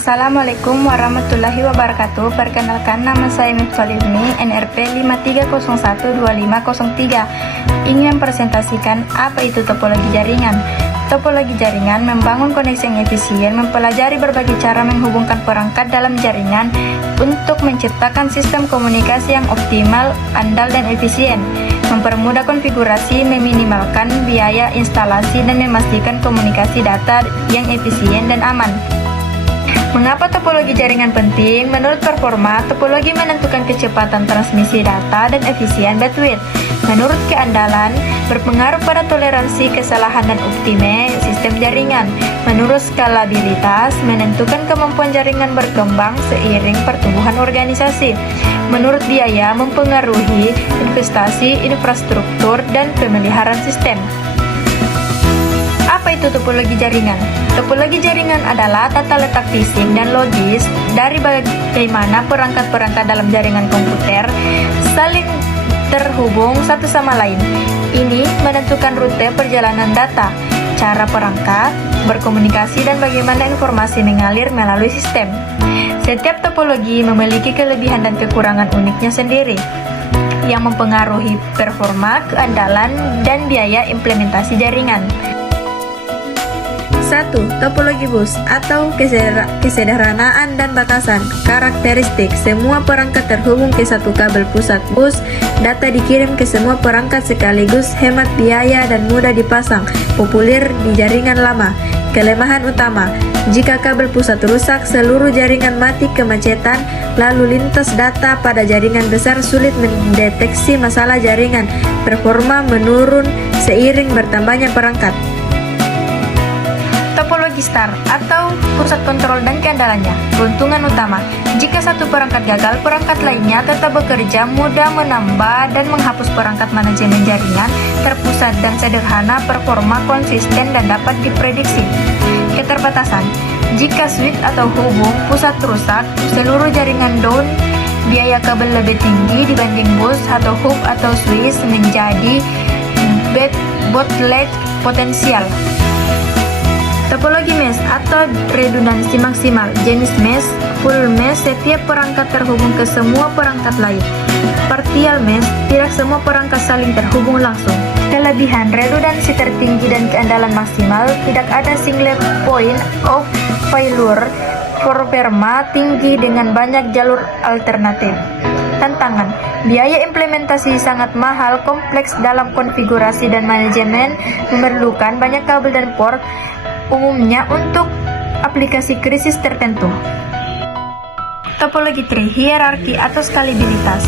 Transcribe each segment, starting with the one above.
Assalamualaikum warahmatullahi wabarakatuh. Perkenalkan, nama saya Miftah Ibni, NRP 53012503. Ingin mempresentasikan apa itu topologi jaringan. Topologi jaringan membangun koneksi yang efisien, mempelajari berbagai cara menghubungkan perangkat dalam jaringan untuk menciptakan sistem komunikasi yang optimal, andal, dan efisien, mempermudah konfigurasi, meminimalkan biaya instalasi, dan memastikan komunikasi data yang efisien dan aman. Mengapa topologi jaringan penting? Menurut Performa, topologi menentukan kecepatan transmisi data dan efisien bandwidth. Menurut keandalan, berpengaruh pada toleransi kesalahan dan optime sistem jaringan. Menurut skalabilitas, menentukan kemampuan jaringan berkembang seiring pertumbuhan organisasi. Menurut biaya, mempengaruhi investasi, infrastruktur, dan pemeliharaan sistem. Apa itu topologi jaringan? Topologi jaringan adalah tata letak fisik dan logis dari bagaimana perangkat-perangkat dalam jaringan komputer saling terhubung satu sama lain. Ini menentukan rute perjalanan data, cara perangkat berkomunikasi, dan bagaimana informasi mengalir melalui sistem. Setiap topologi memiliki kelebihan dan kekurangan uniknya sendiri yang mempengaruhi performa, keandalan, dan biaya implementasi jaringan. 1. Topologi bus atau kesederhanaan dan batasan. Karakteristik: semua perangkat terhubung ke satu kabel pusat bus, data dikirim ke semua perangkat sekaligus, hemat biaya dan mudah dipasang, populer di jaringan lama. Kelemahan utama: jika kabel pusat rusak, seluruh jaringan mati kemacetan, lalu lintas data pada jaringan besar sulit mendeteksi masalah jaringan. Performa menurun seiring bertambahnya perangkat. Topologi star atau pusat kontrol dan keandalannya. Keuntungan utama: jika satu perangkat gagal, perangkat lainnya tetap bekerja, mudah menambah dan menghapus perangkat manajemen jaringan, terpusat dan sederhana, performa konsisten dan dapat diprediksi. Keterbatasan: jika switch atau hubung pusat rusak, seluruh jaringan down, biaya kabel lebih tinggi dibanding bus atau hub atau switch, menjadi bottleneck potensial. Topologi mesh atau redundansi maksimal. Jenis mesh: full mesh, setiap perangkat terhubung ke semua perangkat lain. Partial mesh, tidak semua perangkat saling terhubung langsung. Kelebihan: redundansi tertinggi dan keandalan maksimal, tidak ada single point of failure, performa tinggi dengan banyak jalur alternatif. Tantangan: biaya implementasi sangat mahal, kompleks dalam konfigurasi dan manajemen, memerlukan banyak kabel dan port, umumnya untuk aplikasi krisis tertentu. Topologi tree, hierarki atau skalabilitas.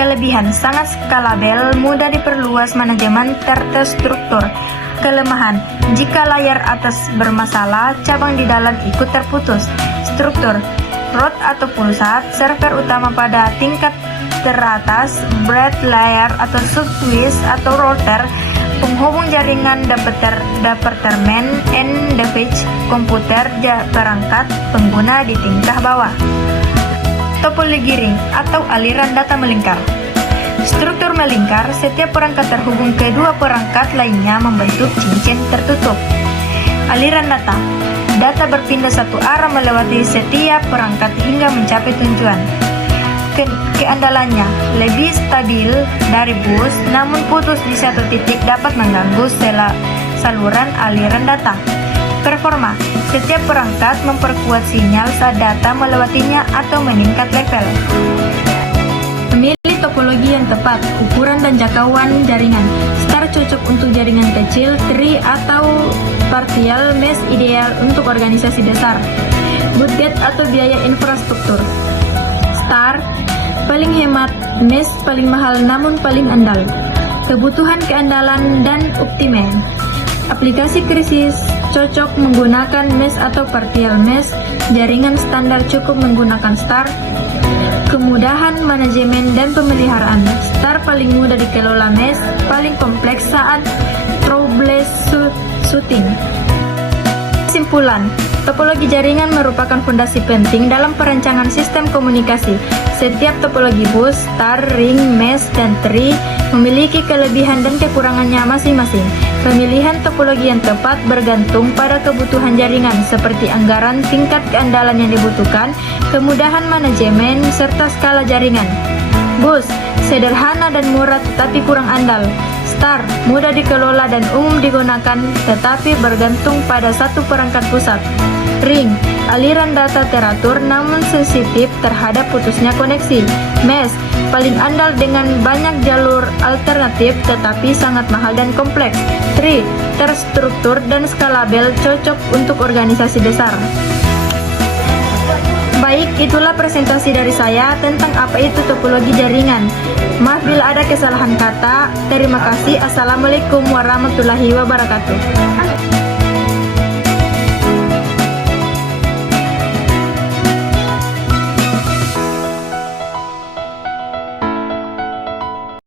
Kelebihan: sangat skalabel, mudah diperluas, manajemen terstruktur. Kelemahan: jika layar atas bermasalah, cabang di dalam ikut terputus. Struktur: root atau pusat, server utama pada tingkat teratas, bread layer atau subswitch atau router, penghubung jaringan, departemen, and device, komputer, perangkat pengguna di tingkat bawah. Topologi ring atau aliran data melingkar. Struktur melingkar, setiap perangkat terhubung ke dua perangkat lainnya membentuk cincin tertutup. Aliran data: data berpindah satu arah melewati setiap perangkat hingga mencapai tujuan. Keandalannya: lebih stabil dari bus, namun putus di satu titik dapat mengganggu saluran aliran data. Performa: setiap perangkat memperkuat sinyal saat data melewatinya atau meningkat level. Memilih topologi yang tepat. Ukuran dan jangkauan jaringan. Star cocok untuk jaringan kecil, tree atau partial mesh ideal untuk organisasi besar. Budget atau biaya infrastruktur. Star paling hemat, mesh paling mahal namun paling andal. Kebutuhan keandalan dan optime. Aplikasi krisis cocok menggunakan mesh atau partial mesh. Jaringan standar cukup menggunakan star. Kemudahan manajemen dan pemeliharaan. Star paling mudah dikelola, mesh paling kompleks saat troubleshooting. Kesimpulan: Topologi jaringan merupakan fondasi penting dalam perancangan sistem komunikasi. Setiap topologi bus, star, ring, mesh, dan tree memiliki kelebihan dan kekurangannya masing-masing. Pemilihan topologi yang tepat bergantung pada kebutuhan jaringan seperti anggaran, tingkat keandalan yang dibutuhkan, kemudahan manajemen, serta skala jaringan. Bus, sederhana dan murah tetapi kurang andal. Star, mudah dikelola dan umum digunakan tetapi bergantung pada satu perangkat pusat. Ring, aliran data teratur namun sensitif terhadap putusnya koneksi. Mesh, paling andal dengan banyak jalur alternatif tetapi sangat mahal dan kompleks. Tree, terstruktur dan skalabel, cocok untuk organisasi besar. Baik, itulah presentasi dari saya tentang apa itu topologi jaringan. Maaf bila ada kesalahan kata. Terima kasih. Assalamualaikum warahmatullahi wabarakatuh.